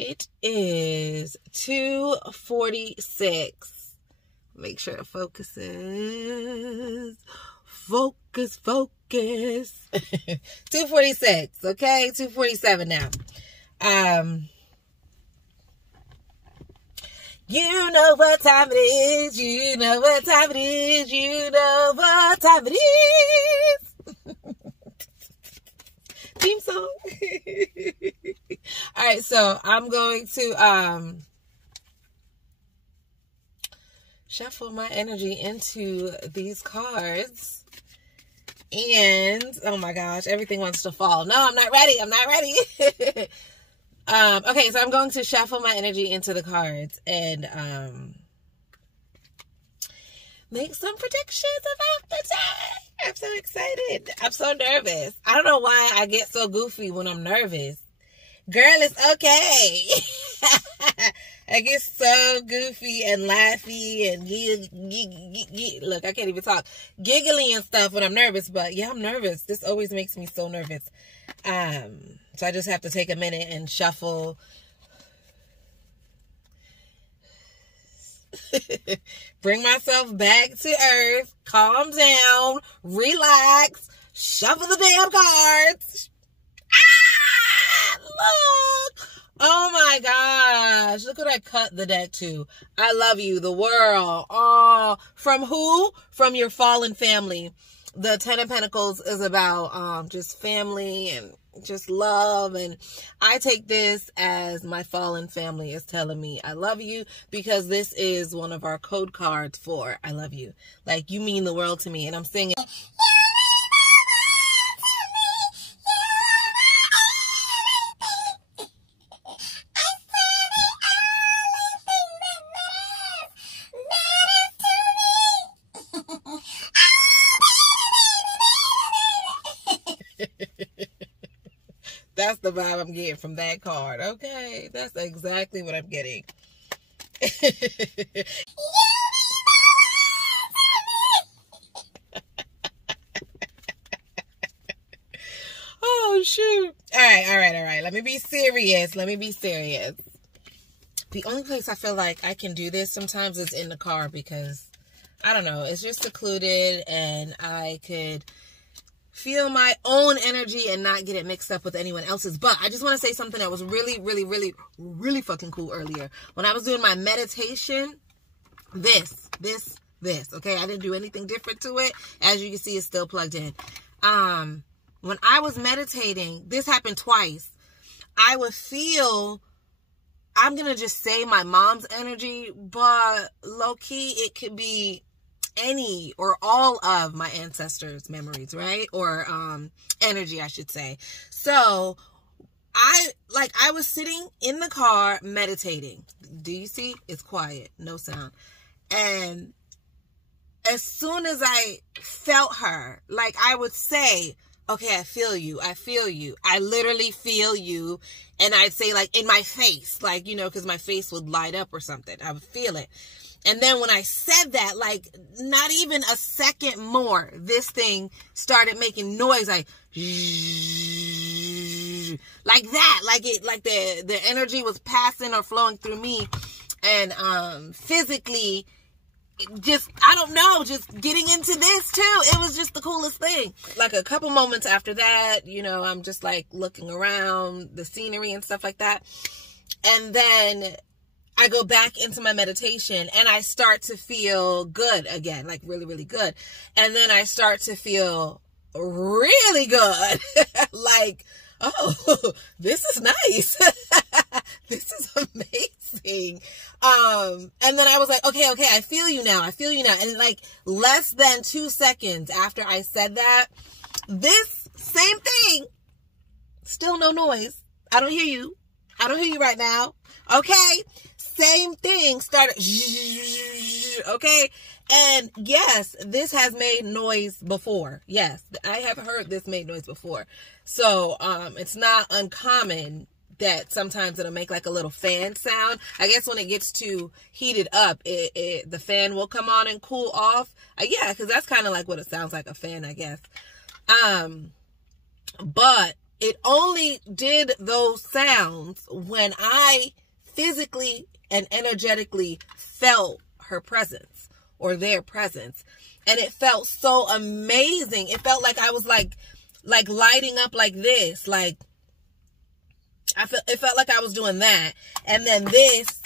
It is 2:46. Make sure it focuses. Focus. 2:46, okay? 2:47 now. You know what time it is. You know what time it is. You know what time it is. Theme song. All right, so I'm going to shuffle my energy into these cards. And, oh my gosh, everything wants to fall. No, I'm not ready. Okay, so I'm going to shuffle my energy into the cards and make some predictions about the day. I'm so excited. I'm so nervous. I don't know why I get so goofy when I'm nervous. Girl, it's okay. I get so goofy and laughy and look, I can't even talk. Giggly and stuff when I'm nervous, but yeah, I'm nervous. This always makes me so nervous. So I just have to take a minute and shuffle. Bring myself back to earth. Calm down. Relax. Shuffle the damn cards. Look. Oh my gosh. Look what I cut the deck to. I love you, the world. Oh, from who? From your fallen family. The Ten of Pentacles is about just family and just love, and I take this as my fallen family is telling me I love you, because this is one of our code cards for I love you. Like, you mean the world to me, and I'm singing. That's the vibe I'm getting from that card. Okay, that's exactly what I'm getting. Oh, shoot. All right. Let me be serious. The only place I feel like I can do this sometimes is in the car, because, I don't know, it's just secluded and I could feel my own energy and not get it mixed up with anyone else's. But I just want to say something that was really fucking cool earlier. When I was doing my meditation, this, okay? I didn't do anything different to it. As you can see, it's still plugged in. When I was meditating, this happened twice. I would feel, I'm going to just say my mom's energy, but low-key, it could be any or all of my ancestors' memories, right? Or energy, I should say. So I was sitting in the car meditating. Do you see? It's quiet, no sound. And as soon as I felt her, like, I would say, okay, I feel you. I literally feel you. And I'd say, like, in my face, like, you know, because my face would light up or something. I would feel it. And then when I said that, like, not even a second more, this thing started making noise, like that, like the energy was passing or flowing through me, and physically, just, I don't know, just getting into this too. It was just the coolest thing. Like, a couple moments after that, you know, I'm just like looking around the scenery and stuff like that, and then I go back into my meditation and I start to feel good again, like really good. And then I start to feel really good. Like, oh, this is nice. This is amazing. And then I was like, okay, I feel you now. And like less than 2 seconds after I said that, this same thing, still no noise. I don't hear you right now. Okay. Same thing started, okay? And yes, this has made noise before. Yes, I have heard this made noise before. So, it's not uncommon that sometimes it'll make like a little fan sound. I guess when it gets too heated up, the fan will come on and cool off. Yeah, because that's kind of like what it sounds like, a fan, I guess. But it only did those sounds when I physically and energetically felt her presence or their presence. And it felt so amazing. It felt like I was like lighting up like this. Like, it felt like I was doing that. And then this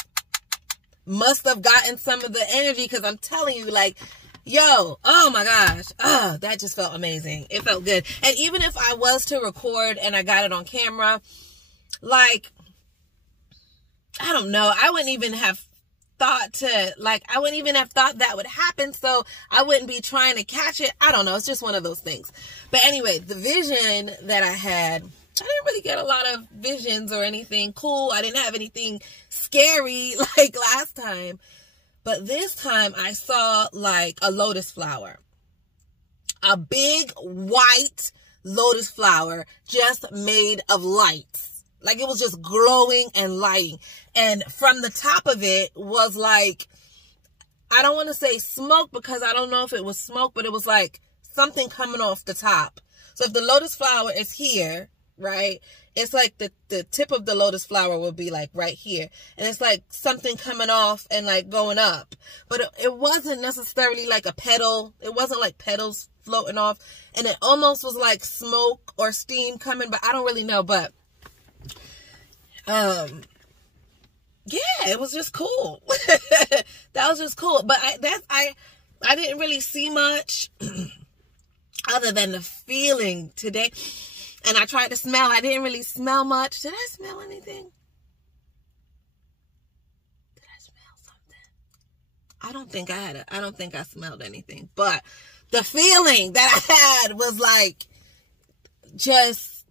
must have gotten some of the energy, because I'm telling you, like, yo, oh my gosh, that just felt amazing. It felt good. And even if I was to record and I got it on camera, like, I don't know, I wouldn't even have thought that would happen, so I wouldn't be trying to catch it. I don't know, it's just one of those things. But anyway, the vision that I had, I didn't really get a lot of visions or anything cool. I didn't have anything scary like last time. But this time I saw like a lotus flower. A big white lotus flower just made of lights. Like it was just glowing and lighting. And from the top of it was like, I don't want to say smoke because I don't know if it was smoke, but it was like something coming off the top. So if the lotus flower is here, right? It's like the tip of the lotus flower will be like right here. And it's like something coming off and like going up. But it wasn't necessarily like a petal. It wasn't like petals floating off. And it almost was like smoke or steam coming, but I don't really know. But, yeah, it was just cool. That was just cool. But I didn't really see much other than the feeling today. And I tried to smell. I didn't really smell much. Did I smell anything? Did I smell something? I don't think I smelled anything. But the feeling that I had was like, just,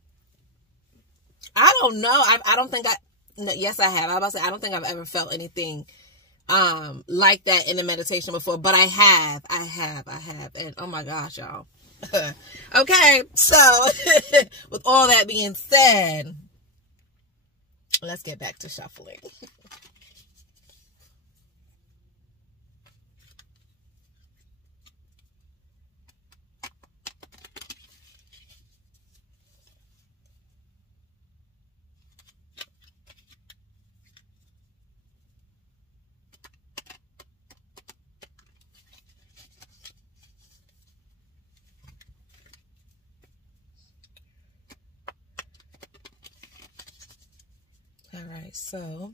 I don't know. I don't think yes, I have. I was about to say, I don't think I've ever felt anything like that in a meditation before. But I have. And oh my gosh, y'all. Okay, so with all that being said, let's get back to shuffling. Alright, so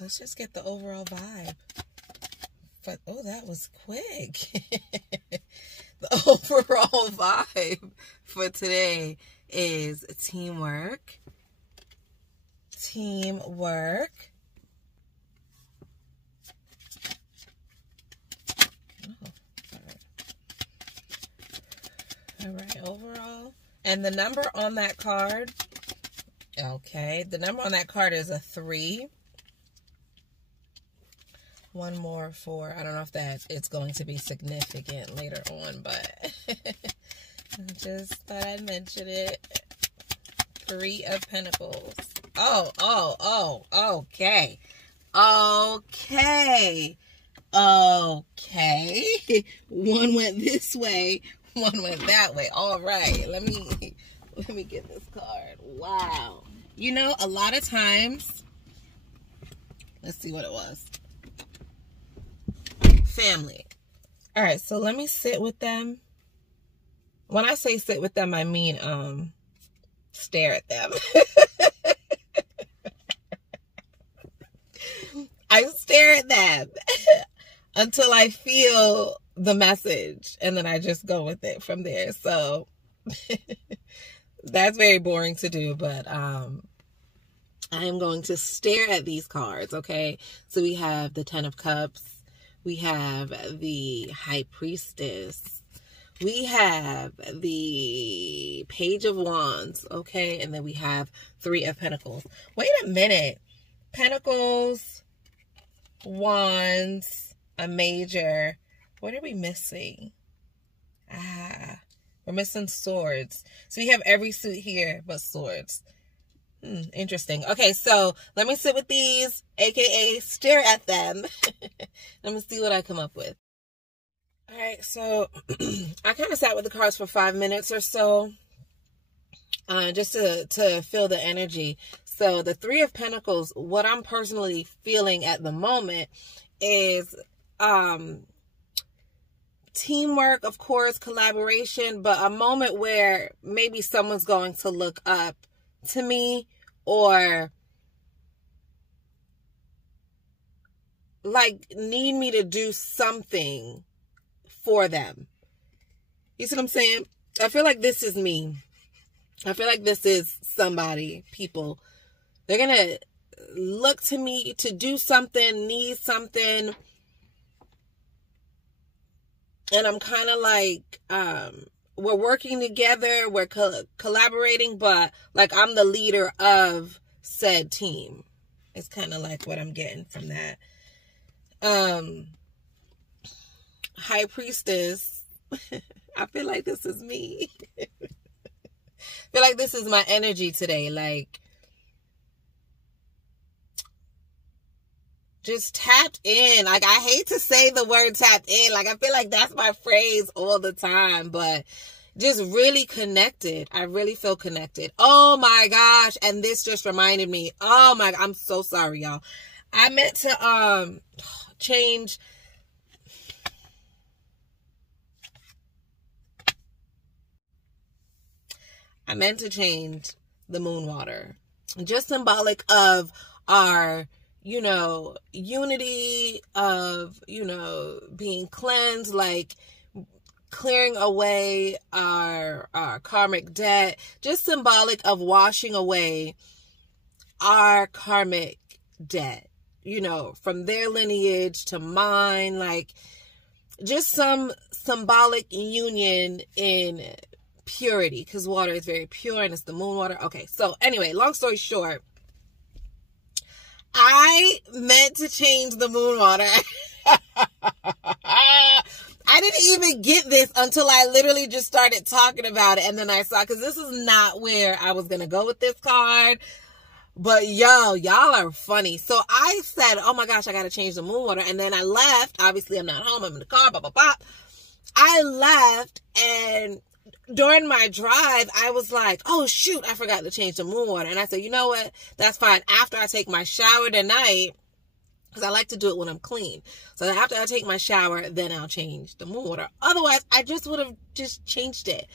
let's just get the overall vibe. But oh, that was quick. The overall vibe for today is teamwork. Teamwork. Alright, overall. And the number on that card, okay, the number on that card is a 3. One more 4. I don't know if it's going to be significant later on, but I just thought I'd mention it. 3 of Pentacles. Oh, okay. One went this way. One went that way. All right. Let me get this card. Wow. You know, a lot of times, let's see what it was. Family. All right. So let me sit with them. When I say sit with them, I mean, stare at them. I stare at them until I feel the message, and then I just go with it from there. So that's very boring to do, but I am going to stare at these cards. Okay, so we have the 10 of Cups, we have the High Priestess, we have the Page of Wands, okay, and then we have 3 of Pentacles. Wait a minute. Pentacles, Wands, a Major. What are we missing? We're missing Swords. So we have every suit here but Swords. Interesting. Okay, so let me sit with these, aka stare at them. Let me see what I come up with. All right, so I kind of sat with the cards for 5 minutes or so, just to feel the energy. So the Three of Pentacles, what I'm personally feeling at the moment is teamwork, of course, collaboration, but a moment where maybe someone's going to look up to me or like need me to do something for them. You see what I'm saying? I feel like this is me. I feel like this is somebody, people. They're going to look to me to do something, need something. And I'm kind of like, we're working together, we're collaborating, but like I'm the leader of said team. It's kind of like what I'm getting from that. High Priestess. I feel like this is me. I feel like this is my energy today. Like, just tapped in. Like, I hate to say the word tapped in. Like, I feel like that's my phrase all the time, but just really connected. I really feel connected. Oh my gosh. And this just reminded me. Oh my, I'm so sorry, y'all. I meant to, change. I meant to change the moon water. Just symbolic of our, you know, unity, of, you know, being cleansed, like clearing away our karmic debt, just symbolic of washing away our karmic debt, you know, from their lineage to mine, like just some symbolic union in purity, because water is very pure and it's the moon water. Okay, so anyway, long story short, I meant to change the moon water. I didn't even get this until I literally just started talking about it, and then I saw, because this is not where I was gonna go with this card. But yo, y'all are funny. So I said, oh my gosh, I gotta change the moon water, and then I left. Obviously, I'm not home. I'm in the car. Blah blah blah. I left, and during my drive, I was like, oh shoot, I forgot to change the moon water. And I said, you know what? That's fine. After I take my shower tonight, because I like to do it when I'm clean. So after I take my shower, then I'll change the moon water. Otherwise, I just would have just changed it.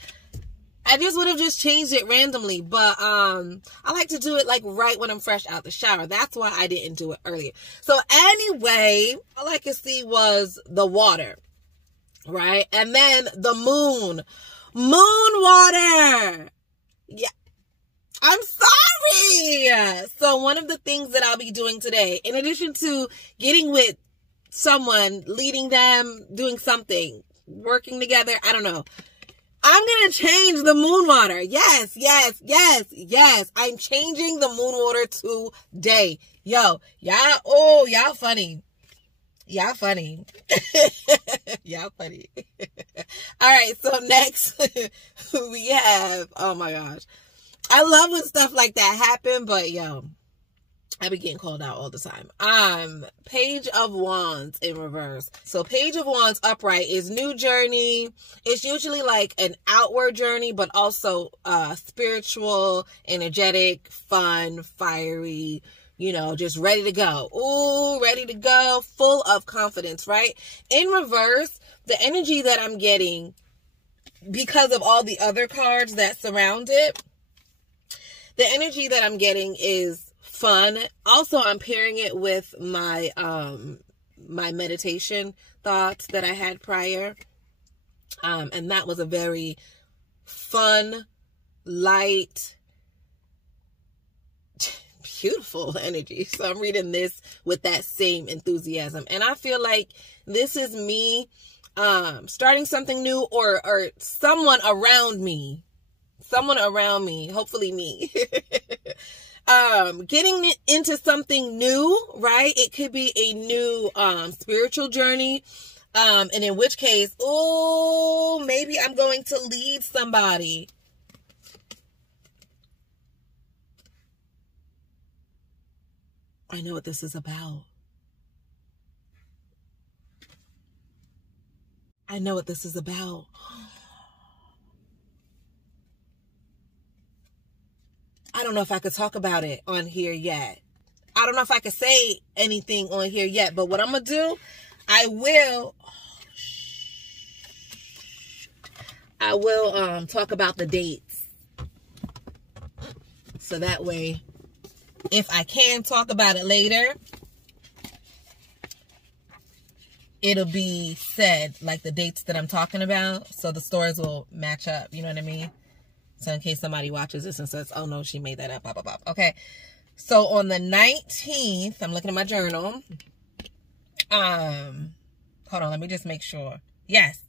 I just would have just changed it randomly. But I like to do it like right when I'm fresh out the shower. That's why I didn't do it earlier. So anyway, all I could see was the water, right? And then the moon. Moon water. Yeah. I'm sorry. So one of the things that I'll be doing today, in addition to getting with someone, leading them, doing something, working together, I don't know, I'm going to change the moon water. Yes, yes, yes, yes. I'm changing the moon water today. Yo, y'all, oh, y'all funny. Y'all funny. Y'all funny. All right, so next we have, oh my gosh. I love when stuff like that happen, but yo, I be getting called out all the time. Page of Wands in reverse. So Page of Wands upright is new journey. It's usually like an outward journey, but also spiritual, energetic, fun, fiery, you know, just ready to go. Ooh, ready to go, full of confidence, right? In reverse, the energy that I'm getting, because of all the other cards that surround it, the energy that I'm getting is fun. Also, I'm pairing it with my my meditation thoughts that I had prior. And that was a very fun, light, beautiful energy. So I'm reading this with that same enthusiasm. And I feel like this is me starting something new, or someone around me, hopefully me, getting into something new, right? It could be a new spiritual journey. And in which case, oh, maybe I'm going to lead somebody. I know what this is about. I know what this is about. I don't know if I could talk about it on here yet. I don't know if I could say anything on here yet, but what I'm going to do, I will talk about the dates. So that way, if I can talk about it later, it'll be said, like the dates that I'm talking about, so the stories will match up, you know what I mean? So in case somebody watches this and says, oh no, she made that up, blah, blah, blah. Okay, so on the 19th, I'm looking at my journal. Hold on, let me just make sure. Yes.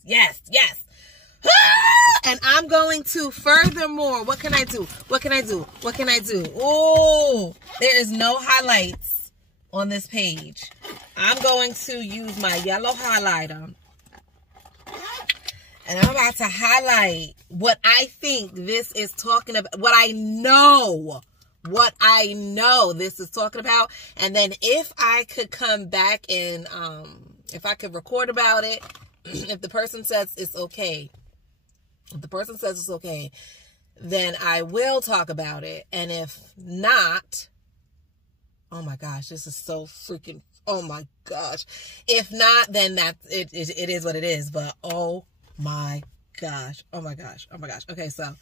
And I'm going to, furthermore, what can I do? Oh, there is no highlights on this page. I'm going to use my yellow highlighter. And I'm about to highlight what I think this is talking about. What I know this is talking about. And then if I could come back and, if I could record about it, if the person says it's okay. If the person says it's okay, then I will talk about it. And if not, oh my gosh, this is so freaking, oh my gosh. If not, then it is what it is. But oh my gosh. Okay, so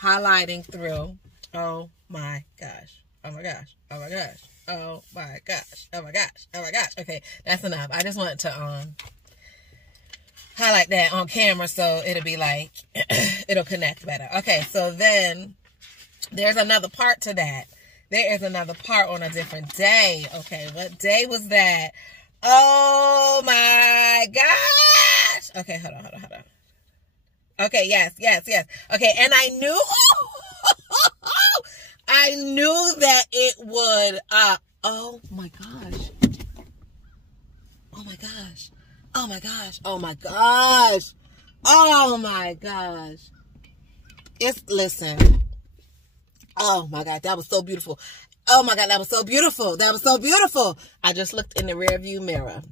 highlighting through. Oh my gosh. Okay, that's enough. I just wanted to highlight that on camera so it'll be like, it'll connect better. Okay, so then there's another part to that. There is another part on a different day. Okay, what day was that? Oh my gosh. Okay, hold on. Okay, yes. Okay, and I knew that it would, oh my gosh. Listen. Oh my God, that was so beautiful. Oh my God, that was so beautiful. I just looked in the rearview mirror.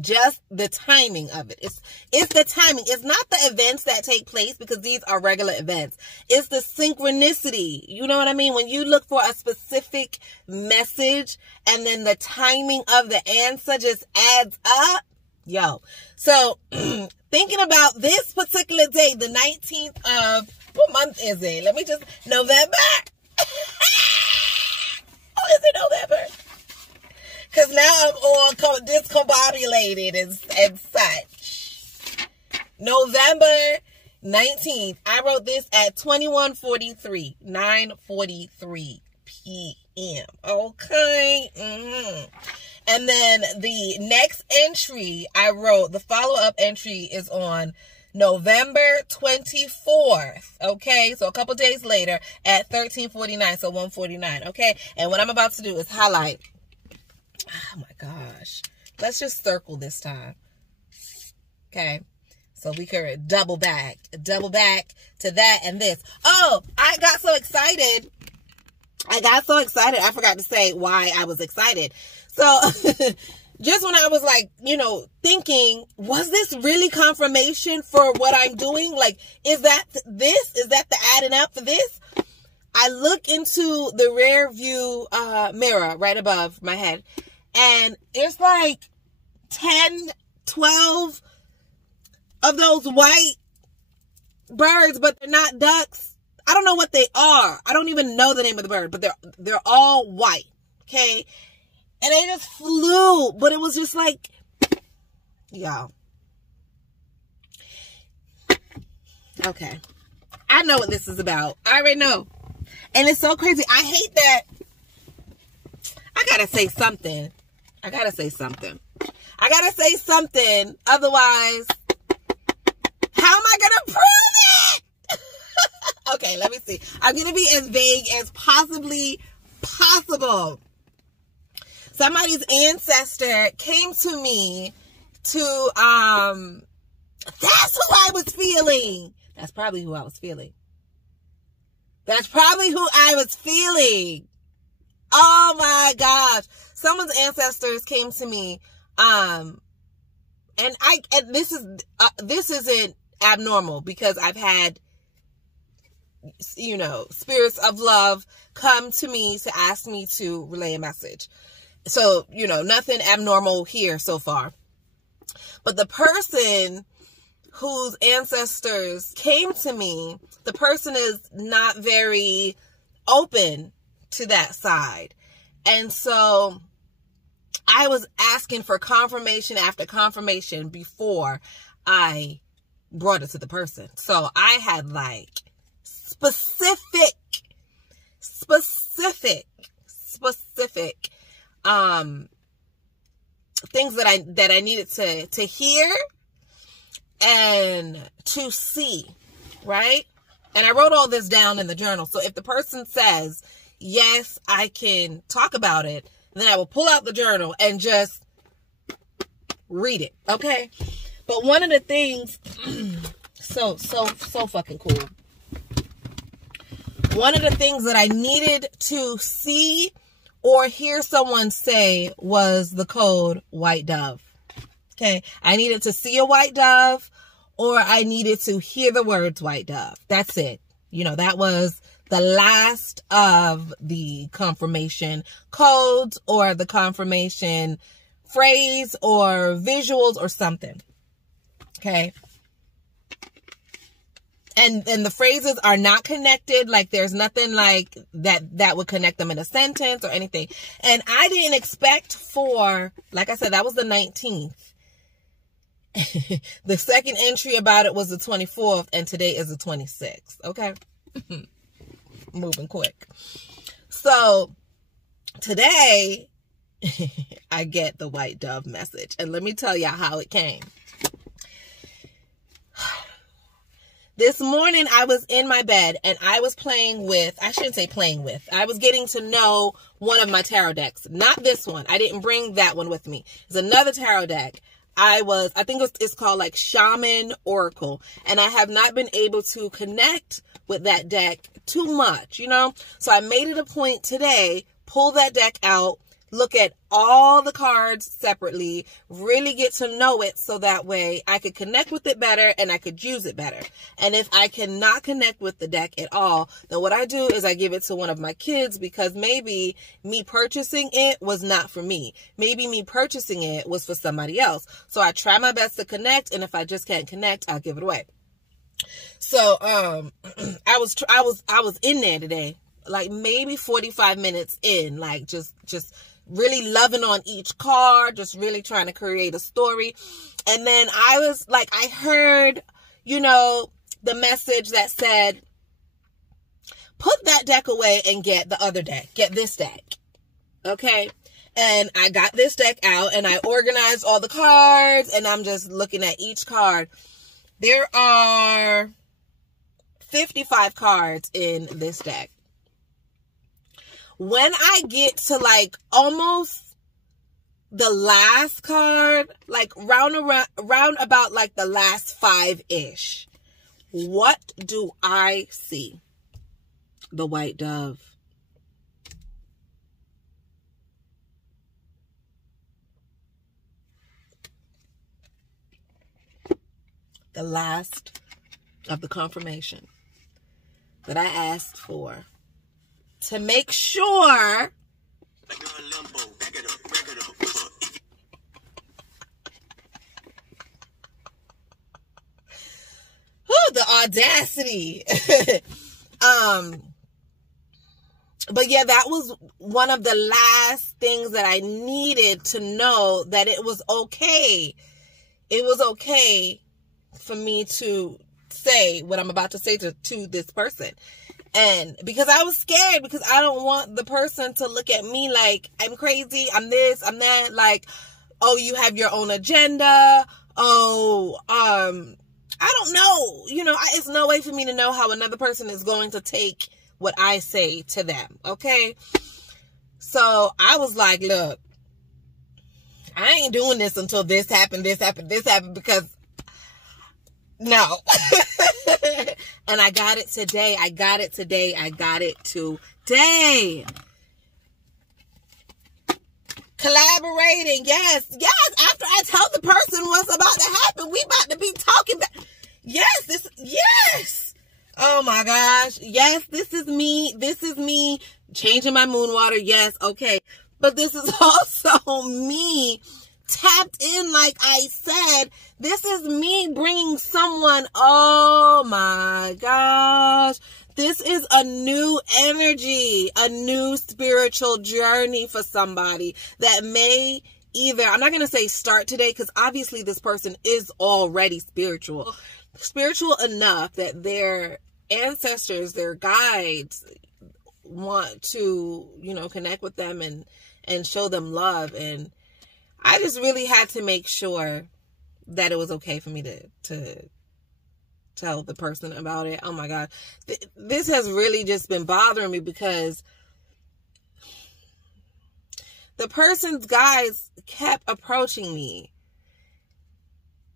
Just the timing of it. It's the timing. It's not the events that take place, because these are regular events. It's the synchronicity. You know what I mean? When you look for a specific message and then the timing of the answer just adds up. Yo. So thinking about this particular day, the 19th of, what month is it? November? Oh, is it November? Because now I'm all discombobulated and such. November 19th. I wrote this at 9:43 p.m. Okay. And then the next entry I wrote, the follow-up entry is on November 24th. Okay. So a couple days later at 13:49. So 1:49. Okay. And what I'm about to do is highlight. Oh my gosh. Let's just circle this time. Okay. So we could double back to that and this. Oh, I got so excited. I forgot to say why I was excited. So just when I was like, thinking, was this really confirmation for what I'm doing? Like, is that this? Is that the adding up for this? I look into the rear view mirror right above my head, and it's like 10, 12 of those white birds, but they're not ducks. I don't know what they are. I don't even know the name of the bird, but they're all white. Okay. And they just flew, but it was just like, y'all. Okay. I know what this is about. I already know. And it's so crazy. I hate that. I gotta say something. Otherwise, how am I gonna prove it? Okay, let me see. I'm gonna be as vague as possibly possible. Somebody's ancestor came to me to, that's who I was feeling. That's probably who I was feeling. Oh my gosh. Someone's ancestors came to me, and this isn't abnormal, because I've had, you know, spirits of love come to me to ask me to relay a message. So, you know, nothing abnormal here so far. But the person whose ancestors came to me, the person is not very open to that side. And so I was asking for confirmation after confirmation before I brought it to the person. So I had like specific things that I needed to hear and to see, right? And I wrote all this down in the journal. So if the person says, yes, I can talk about it, then I will pull out the journal and just read it, okay? But one of the things, so fucking cool. One of the things that I needed to see or hear someone say was the code white dove. Okay. I needed to see a white dove, or I needed to hear the words white dove. That's it. You know, that was the last of the confirmation codes or the confirmation phrase or visuals or something. Okay. And the phrases are not connected. Like there's nothing like that would connect them in a sentence or anything. And I didn't expect for, like I said, that was the 19th. The second entry about it was the 24th, and today is the 26th. Okay. Moving quick. So today I get the white dove message, and let me tell y'all how it came. This morning, I was in my bed and I was playing with, I shouldn't say playing with, I was getting to know one of my tarot decks. Not this one. I didn't bring that one with me. It's another tarot deck. I think it's called like Shaman Oracle. And I have not been able to connect with that deck too much, you know? So I made it a point today, pull that deck out, look at all the cards separately, really get to know it so that way I could connect with it better and I could use it better. And if I cannot connect with the deck at all, then what I do is I give it to one of my kids, because maybe me purchasing it was not for me. Maybe me purchasing it was for somebody else. So I try my best to connect, and if I just can't connect, I'll give it away. So I was in there today, like maybe 45 minutes in, like just really loving on each card, just really trying to create a story. And then I was like, I heard, you know, the message that said, put that deck away and get the other deck, get this deck. Okay. And I got this deck out and I organized all the cards, and I'm just looking at each card. There are 55 cards in this deck. When I get to like almost the last card, like round about like the last 5-ish, what do I see? The white dove. The last of the confirmation that I asked for, to make sure the audacity. But yeah, that was one of the last things that I needed to know, that it was okay. It was okay for me to say what I'm about to say to this person. And because I was scared, because I don't want the person to look at me like I'm crazy, I'm this, I'm that, like, oh, you have your own agenda. Oh, I don't know. You know, it's no way for me to know how another person is going to take what I say to them. Okay. So I was like, look, I ain't doing this until this happened, because no. And I got it today. Collaborating. Yes. After I tell the person what's about to happen, we about to be talking about. Yes. Oh my gosh. Yes, this is me changing my moon water. Yes. Okay. But this is also me tapped in, like I said. This is me bringing someone. Oh my gosh. This is a new energy, a new spiritual journey for somebody that may either, I'm not going to say start today, because obviously this person is already spiritual enough that their ancestors, their guides want to, connect with them and show them love. And I just really had to make sure that it was okay for me to tell the person about it. Oh my God. This has really just been bothering me, because the person's guides kept approaching me.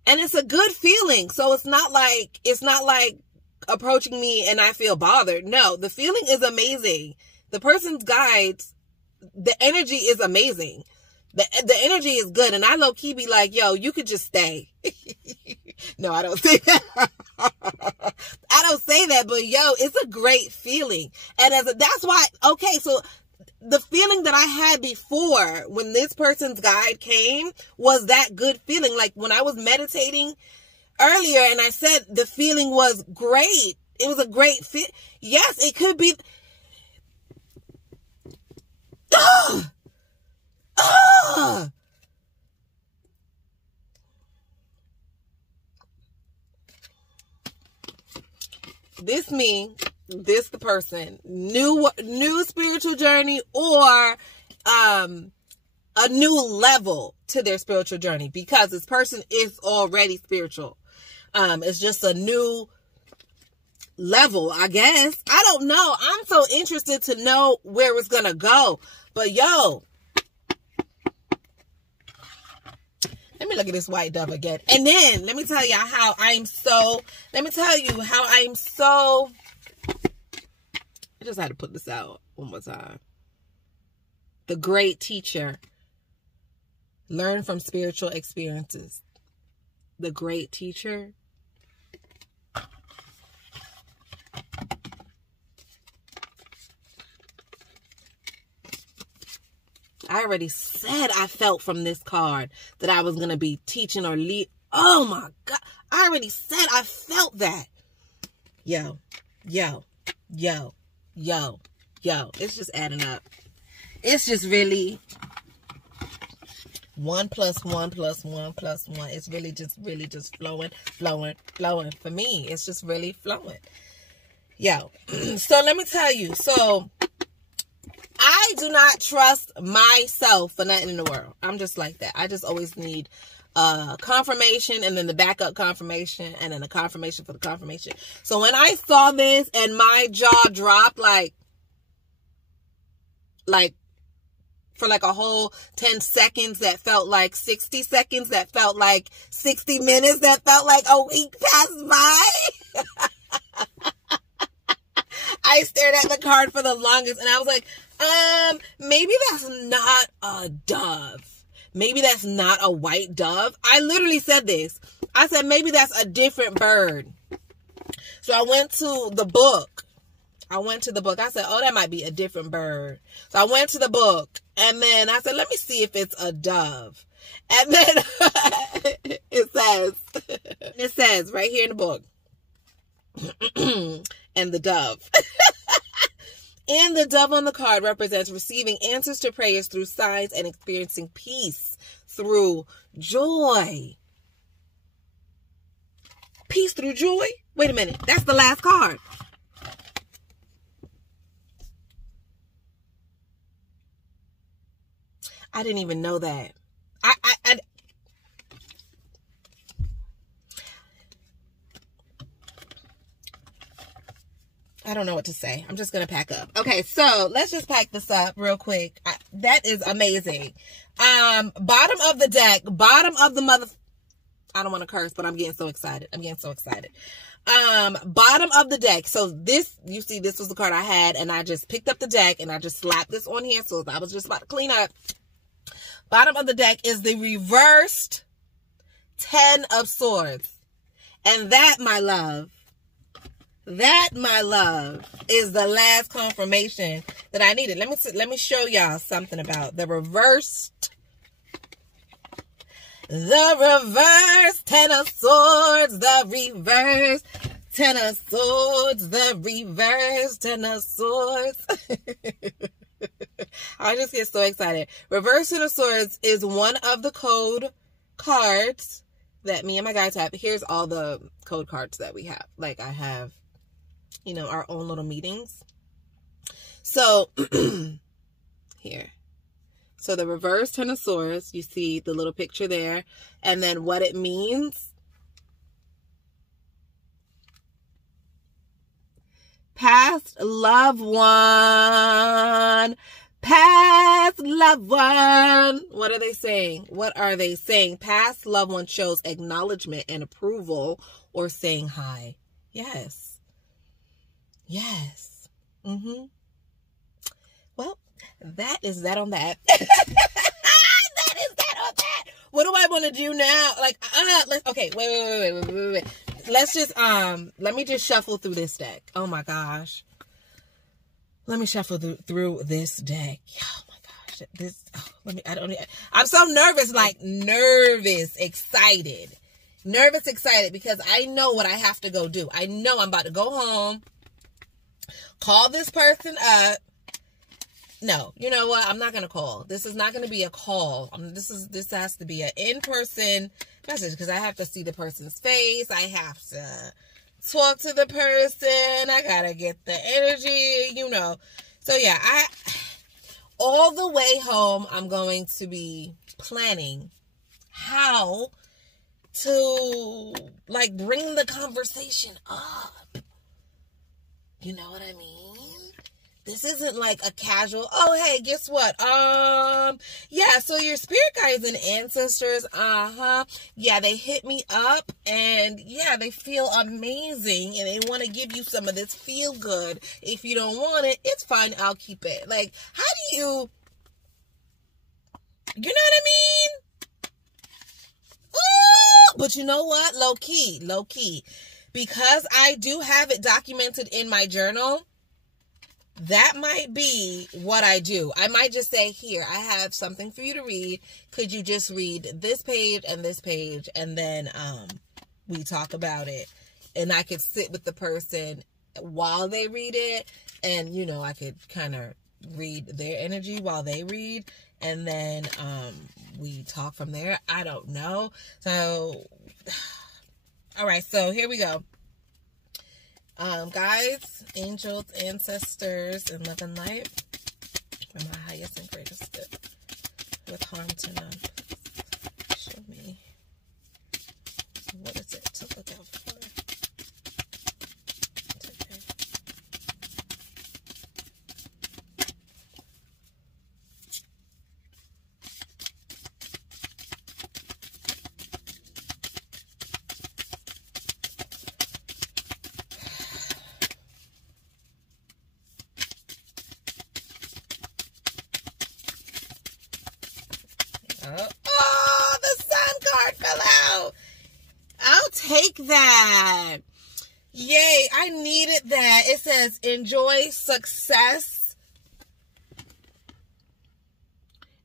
And it's a good feeling. So it's not like approaching me and I feel bothered. No, the feeling is amazing. The person's guides, the energy is amazing. The energy is good. And I low-key be like, yo, you could just stay. No, I don't say that. I don't say that, but yo, it's a great feeling. And that's why, okay, so the feeling that I had before when this person's guide came was that good feeling. Like when I was meditating earlier and I said the feeling was great. It was a great fit. Yes, it could be. This the person, new spiritual journey, or a new level to their spiritual journey, because this person is already spiritual. It's just a new level, I guess. I don't know. I'm so interested to know where it's gonna go. But yo, let me look at this white dove again. And then let me tell you how I just had to put this out one more time. The great teacher. Learn from spiritual experiences. The great teacher. I already said I felt from this card that I was going to be teaching or lead. Oh my God. I already said I felt that. Yo. It's just adding up. It's just really 1 + 1 + 1 + 1. It's really just flowing for me. It's just really flowing. Yo. So let me tell you. So I do not trust myself for nothing in the world. I'm just like that. I just always need confirmation, and then the backup confirmation, and then the confirmation for the confirmation. So when I saw this and my jaw dropped, like for like a whole 10 seconds, that felt like 60 seconds, that felt like 60 minutes, that felt like a week passed by. I stared at the card for the longest, and I was like, maybe that's not a dove. Maybe that's not a white dove. I literally said this. I said, maybe that's a different bird. So I went to the book. I said, oh, that might be a different bird. So I went to the book, and then I said, let me see if it's a dove. And then it says right here in the book, and the dove. And the dove on the card represents receiving answers to prayers through signs and experiencing peace through joy. Peace through joy? Wait a minute. That's the last card. I didn't even know that. I don't know what to say. I'm just going to pack up. Okay, so let's just pack this up real quick. That is amazing. Bottom of the deck, bottom of the I don't want to curse, but I'm getting so excited. Bottom of the deck. So this, you see, this was the card I had, and I just picked up the deck and I just slapped this on here. So I was just about to clean up. Bottom of the deck is the reversed 10 of Swords. And that, my love, is the last confirmation that I needed. Let me show y'all something about the reversed. The reverse 10 of Swords, the reverse 10 of Swords, the reverse 10 of Swords. I just get so excited. Reverse 10 of Swords is one of the code cards that me and my guys have. Here's all the code cards that we have. Like, I have, you know, our own little meetings. So, here. So, the reverse 10 of Swords, you see the little picture there. And then what it means. Past loved one. Past loved one. What are they saying? What are they saying? Past loved one shows acknowledgement and approval or saying hi. Yes. Yes. Mm-hmm. Well, that is that on that. That is that on that. What do I want to do now? Like, okay, wait. Let's just, let me just shuffle through this deck. Oh my gosh. Let me shuffle through this deck. Oh my gosh. I'm so nervous, excited. Nervous, excited, because I know what I have to go do. I know I'm about to go home, call this person up. No, you know what? I'm not going to call. This is not going to be a call. This has to be an in-person message because I have to see the person's face. I have to talk to the person. I got to get the energy, you know. So yeah, all the way home, I'm going to be planning how to, like, bring the conversation up. You know what I mean? This isn't like a casual, oh, hey, guess what? Yeah, so your spirit guides and ancestors, yeah, they hit me up and yeah, they feel amazing and they want to give you some of this feel good. If you don't want it, it's fine. I'll keep it. Like, how do you know what I mean? Ooh, but you know what? Low key, because I do have it documented in my journal. That might be what I do. I might just say, here, I have something for you to read. Could you just read this page, and then we talk about it. And I could sit with the person while they read it. And, you know, I could kind of read their energy while they read. And then we talk from there. I don't know. So, all right. So, here we go. Guides, angels, ancestors, and love and light from my highest and greatest good, with harm to none. Show me, what is it to look out for? Oh, the sun card fell out. I'll take that. Yay, I needed that. It says, enjoy success.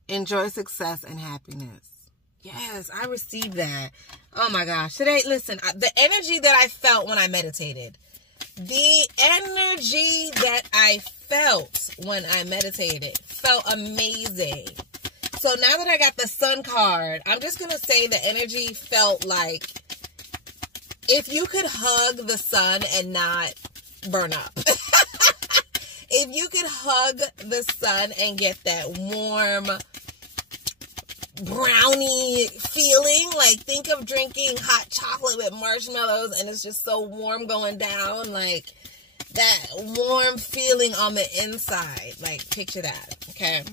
Enjoy success and happiness. Yes, I received that. Oh my gosh. Today, listen, the energy that I felt when I meditated. The energy that I felt when I meditated felt amazing. So now that I got the sun card, I'm just going to say the energy felt like if you could hug the sun and not burn up. If you could hug the sun and get that warm brownie feeling, like think of drinking hot chocolate with marshmallows and it's just so warm going down, like that warm feeling on the inside. Like picture that, okay?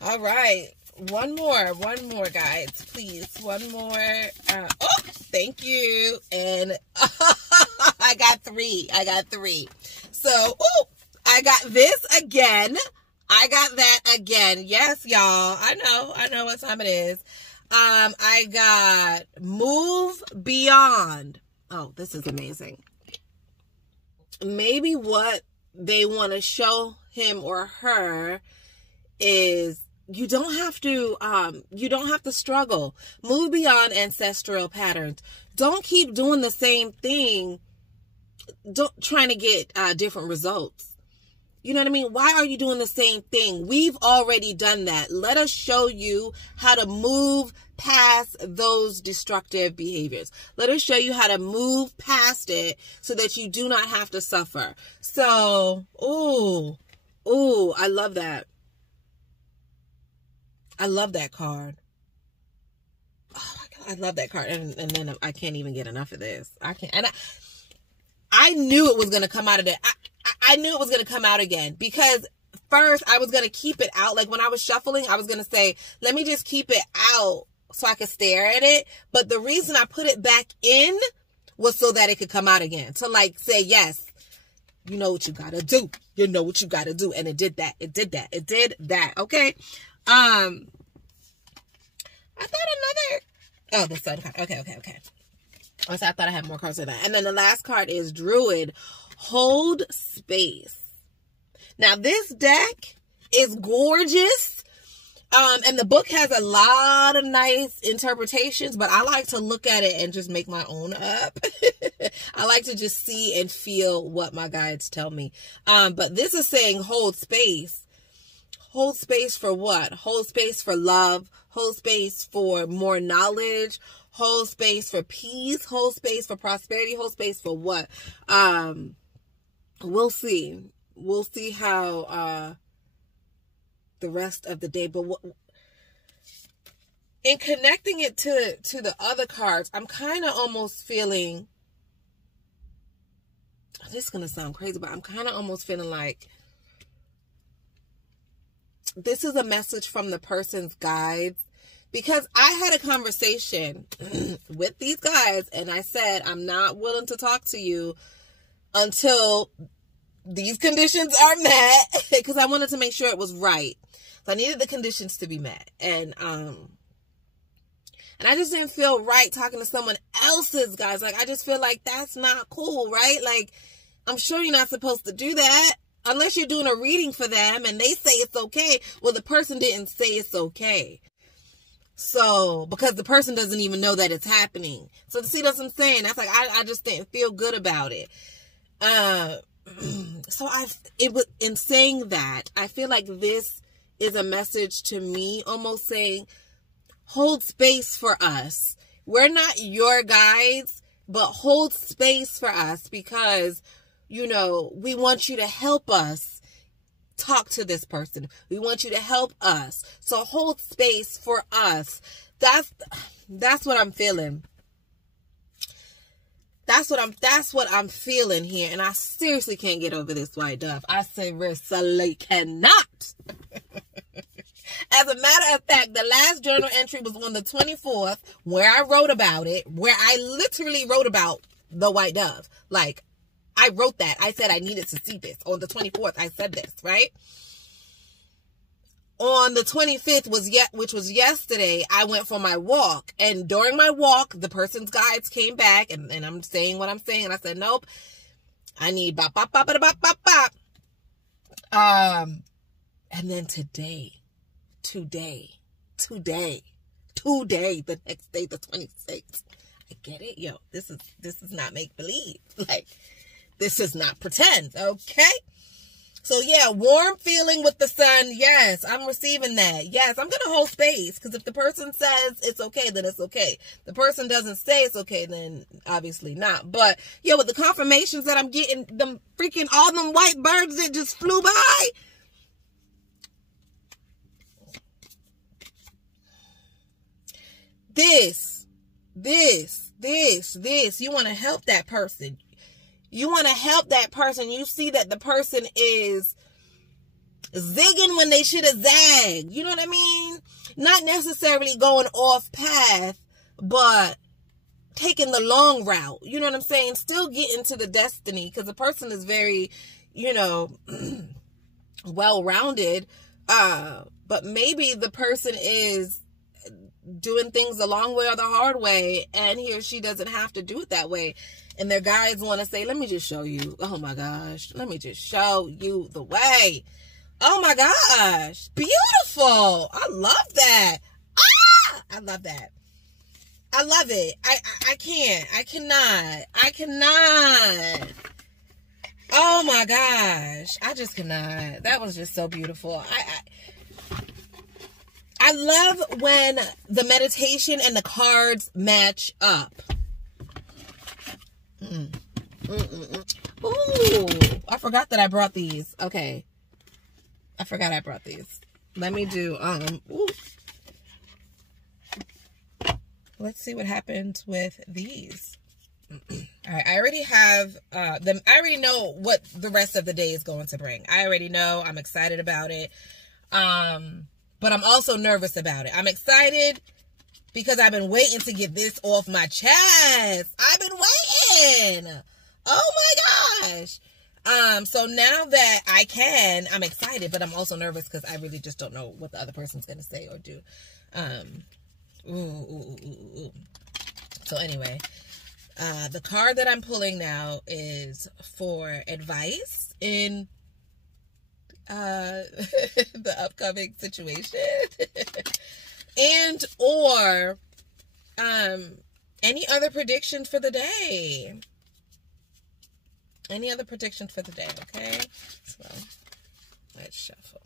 All right, one more, guys, please. One more. Oh, thank you. And I got three. So, oh, I got this again. I got that again. Yes, y'all. I know what time it is. I got Move Beyond. Oh, this is amazing. Maybe what they want to show him or her is you don't have to struggle. Move beyond ancestral patterns. Don't keep doing the same thing. Trying to get different results. You know what I mean? Why are you doing the same thing? We've already done that. Let us show you how to move past those destructive behaviors. Let us show you how to move past it so that you do not have to suffer. So, I love that. I love that card. Oh my God, I love that card. And then I can't even get enough of this. I can't. And I knew it was going to come out of there. I knew it was going to come out again, because first I was going to keep it out. Like when I was shuffling, I was going to say, let me just keep it out so I could stare at it. But the reason I put it back in was so that it could come out again. To like say, yes, you know what you got to do. You know what you got to do. And it did that. It did that. It did that. Okay. I thought the sun card. Okay. Oh, so I thought I had more cards than that. And then the last card is Druid. Hold space. Now this deck is gorgeous. And the book has a lot of nice interpretations, but I like to look at it and just make my own up. I like to just see and feel what my guides tell me. But this is saying hold space. Hold space for what? Hold space for love. Hold space for more knowledge. Hold space for peace. Hold space for prosperity. Hold space for what? We'll see. We'll see how the rest of the day. But in connecting it to the other cards, I'm kind of almost feeling, this is going to sound crazy, but I'm kind of almost feeling like this is a message from the person's guides. Because I had a conversation with these guys and I said, I'm not willing to talk to you until these conditions are met, because I wanted to make sure it was right. So I needed the conditions to be met. And I just didn't feel right talking to someone else's guys. Like, I just feel like that's not cool, right? Like, I'm sure you're not supposed to do that unless you're doing a reading for them and they say it's okay. Well, the person didn't say it's okay. So, because the person doesn't even know that it's happening. So, see, that's what I'm saying. That's like, I just didn't feel good about it. So in saying that, I feel like this is a message to me, almost saying, hold space for us. We're not your guides, but hold space for us, because, you know, we want you to help us talk to this person. We want you to help us. So hold space for us. That's what I'm feeling. That's what I'm feeling here. And I seriously can't get over this white dove. I seriously cannot. As a matter of fact, the last journal entry was on the 24th, where I wrote about it, where I literally wrote about the white dove. Like, I wrote that. I said I needed to see this. On the 24th, I said this, right? On the 25th, which was yesterday, I went for my walk. And during my walk, the person's guides came back. And I'm saying what I'm saying. And I said, nope. I need bop, bop, bop, bop, bop, bop, bop. And then today, the next day, the 26th. I get it. Yo, this is not make-believe. Like, this is not pretend, okay? So, yeah, warm feeling with the sun. Yes, I'm receiving that. Yes, I'm going to hold space, because if the person says it's okay, then it's okay. The person doesn't say it's okay, then obviously not. But, yeah, with the confirmations that I'm getting, all them white birds that just flew by. This. You want to help that person. You want to help that person. You see that the person is zigging when they should have zagged. You know what I mean? Not necessarily going off path, but taking the long route. You know what I'm saying? Still getting to the destiny, because the person is very, well-rounded, but maybe the person is doing things the long way or the hard way, and he or she doesn't have to do it that way. And their guides want to say, let me just show you. Oh my gosh. Let me just show you the way. Oh my gosh. Beautiful. I love that. Ah! I love that. I love it. I can't. I cannot. Oh my gosh. I just cannot. That was just so beautiful. I love when the meditation and the cards match up. Ooh, I forgot that I brought these. Okay. I forgot I brought these. Let me do, ooh. Let's see what happens with these. All right, I already have them. I already know what the rest of the day is going to bring. I already know. I'm excited about it. But I'm also nervous about it. I'm excited because I've been waiting to get this off my chest. I've been waiting. Oh my gosh. So now that I can, I'm excited, but I'm also nervous because I really just don't know what the other person's going to say or do. So anyway, the card that I'm pulling now is for advice in the upcoming situation and or any other predictions for the day. Any other predictions for the day, okay? So let's shuffle.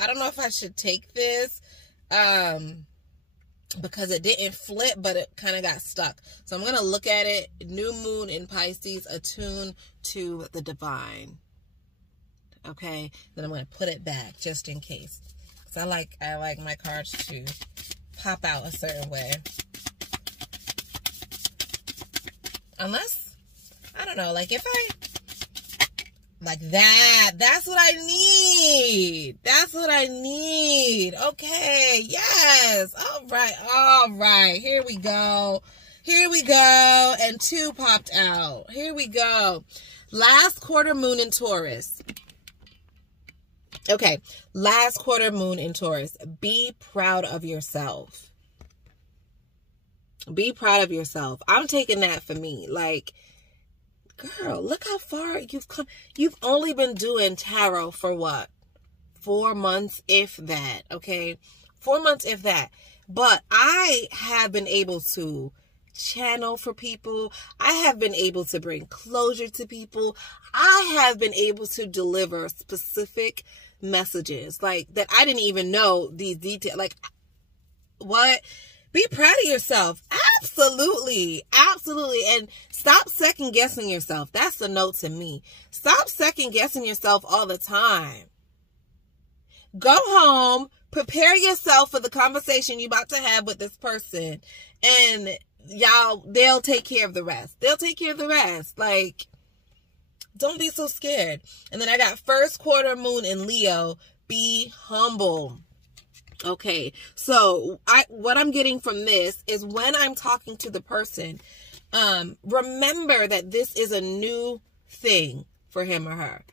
I don't know if I should take this because it didn't flip, but it kind of got stuck. So I'm going to look at it. New moon in Pisces, attuned to the divine. Okay. Then I'm going to put it back just in case. Because I like my cards to pop out a certain way. Unless, I don't know, like if I... Like that. That's what I need. That's what I need. Okay. Yes. All right. All right. Here we go. Here we go. And 2 popped out. Here we go. Last quarter moon in Taurus. Okay. Last quarter moon in Taurus. Be proud of yourself. Be proud of yourself. I'm taking that for me. Like, girl, look how far you've come. You've only been doing tarot for what? 4 months, if that, okay? 4 months, if that. But I have been able to channel for people. I have been able to bring closure to people. I have been able to deliver specific messages, like, that I didn't even know these details. Like, what? Be proud of yourself. Absolutely. Absolutely. And stop second guessing yourself. That's the note to me. Stop second guessing yourself all the time. Go home, prepare yourself for the conversation you're about to have with this person, and they'll take care of the rest. They'll take care of the rest. Like, don't be so scared. And then I got first quarter moon in Leo. Be humble. Okay, so what I'm getting from this is when I'm talking to the person, remember that this is a new thing for him or her.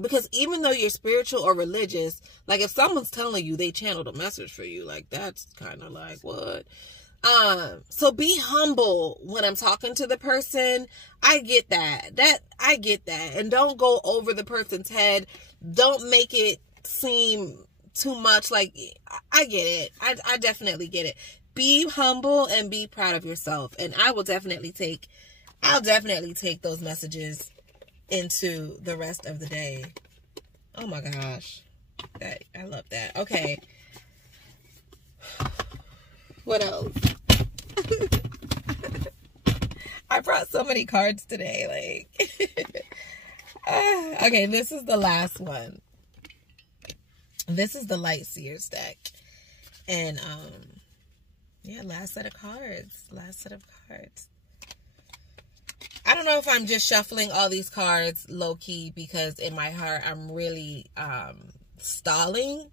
Because even though you're spiritual or religious, like if someone's telling you they channeled a message for you, like that's kind of like, what? So be humble when I'm talking to the person. I get that. I get that. And don't go over the person's head. Don't make it seem too much. Like, I get it. I definitely get it. Be humble and be proud of yourself. And I'll definitely take those messages into the rest of the day. Oh my gosh. I love that. Okay. What else? I brought so many cards today. Like, Okay, this is the last one. This is the Light Seers deck. And, yeah, last set of cards. Last set of cards. I don't know if I'm just shuffling all these cards low-key because in my heart I'm really stalling.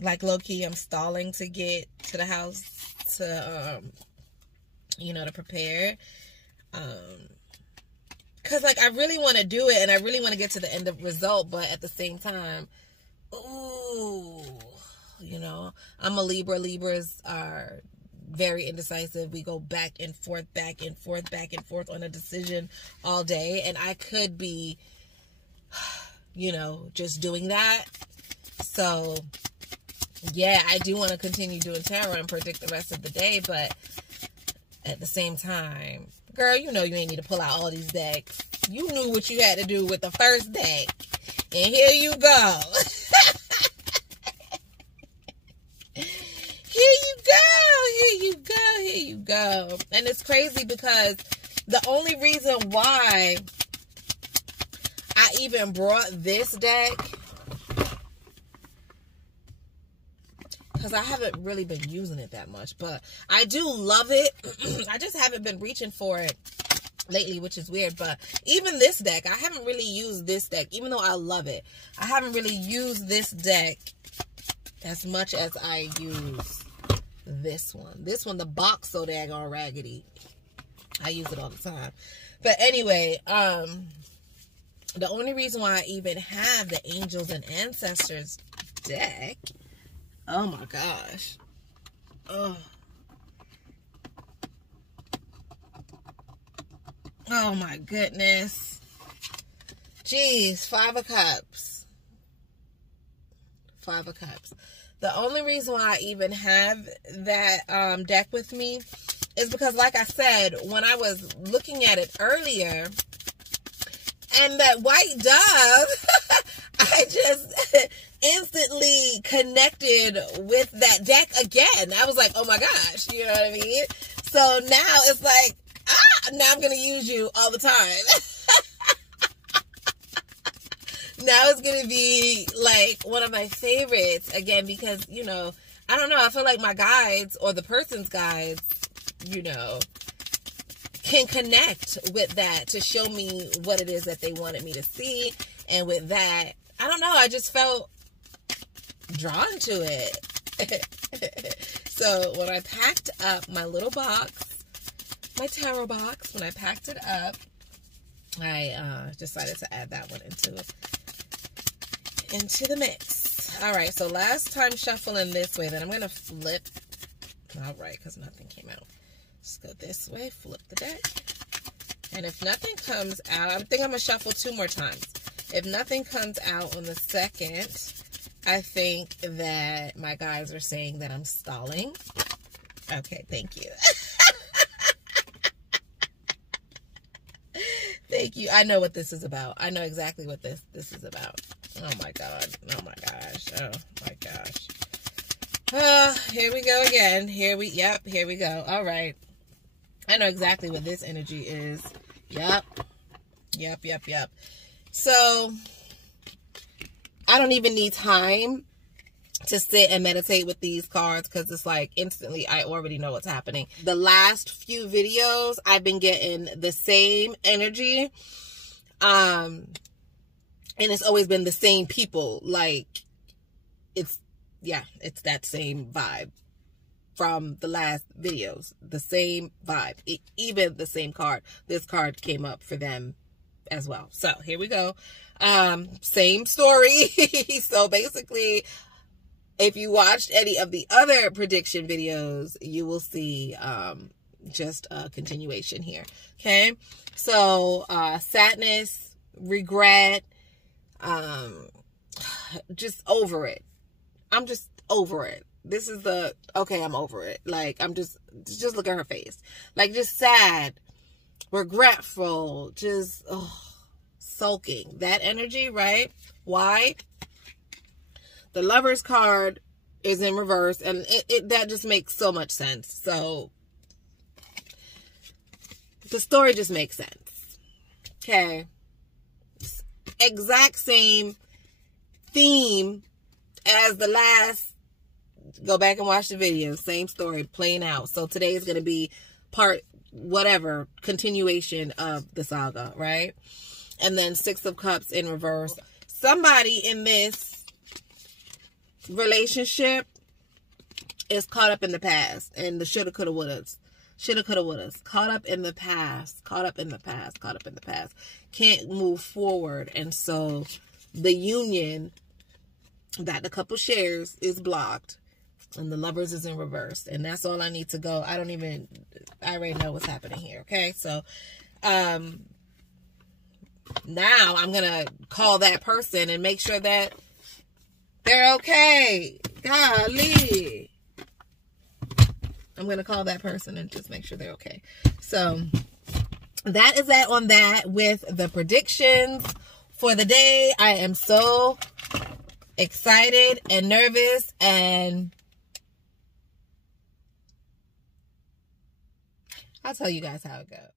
Like, low-key, I'm stalling to get to the house to, you know, to prepare. Because, like, I really want to do it and I really want to get to the end of result, but at the same time, ooh, you know, I'm a Libra. Libras are very indecisive. We go back and forth, back and forth, back and forth on a decision all day. And I could be, you know, just doing that. So, yeah, I do want to continue doing tarot and predict the rest of the day. But at the same time, girl, you know you ain't need to pull out all these decks. You knew what you had to do with the first deck. And here you go. Here you go. And it's crazy because the only reason why I even brought this deck, because I haven't really been using it that much, but I do love it. I just haven't been reaching for it lately, which is weird. But even this deck, I haven't really used this deck, even though I love it. I haven't really used this deck as much as I use this one. This one, the box so daggone raggedy. I use it all the time. But anyway, the only reason why I even have the Angels and Ancestors deck, oh my gosh. Oh my goodness. Jeez, 5 of Cups. 5 of Cups. The only reason why I even have that deck with me is because, like I said, when I was looking at it earlier, and that white dove, I just instantly connected with that deck again. I was like, oh my gosh, you know what I mean? So now it's like, now I'm going to use you all the time. Now it's going to be like one of my favorites again because, you know, I don't know. I feel like my guides or the person's guides, you know, can connect with that to show me what it is that they wanted me to see. And with that, I don't know. I just felt drawn to it. So when I packed up my little box, my tarot box, when I packed it up, I decided to add that one into the mix. All right, so last time shuffling this way, then I'm going to flip. All right, because nothing came out. Let's go this way, flip the deck. And if nothing comes out, I think I'm going to shuffle 2 more times. If nothing comes out on the second, I think that my guys are saying that I'm stalling. Okay, thank you. Thank you. I know what this is about. I know exactly what this is about. Oh my God. Oh my gosh. Oh my gosh. Here we go again. Here we go. All right. I know exactly what this energy is. Yep. So I don't even need time to sit and meditate with these cards because it's like instantly I already know what's happening. The last few videos I've been getting the same energy. And it's always been the same people. Like it's that same vibe from the last videos. The same vibe. Even the same card. This card came up for them as well. So here we go. Same story. So basically, if you watched any of the other prediction videos, you will see just a continuation here. Okay. So sadness, regret, just over it. I'm just over it. This is okay, I'm over it. Like, I'm just look at her face. Like, just sad, regretful, just sulking. That energy, right? Why? The Lover's card is in reverse, and that just makes so much sense. So the story just makes sense. Okay. exact same theme as the last. Go back and watch the video. Same story playing out. So today is going to be part whatever, continuation of the saga, right? And then 6 of Cups in reverse. Somebody in this relationship is caught up in the past. And the shoulda, coulda, wouldas. Shoulda, coulda, wouldas. Caught up in the past. Caught up in the past. Caught up in the past. Can't move forward. And so the union that the couple shares is blocked. And the Lovers is in reverse. And that's all I need to go. I already know what's happening here. Okay. So, now I'm going to call that person and make sure that they're okay. Golly. I'm going to call that person and just make sure they're okay. So that is that on that with the predictions for the day. I am so excited and nervous, and I'll tell you guys how it goes.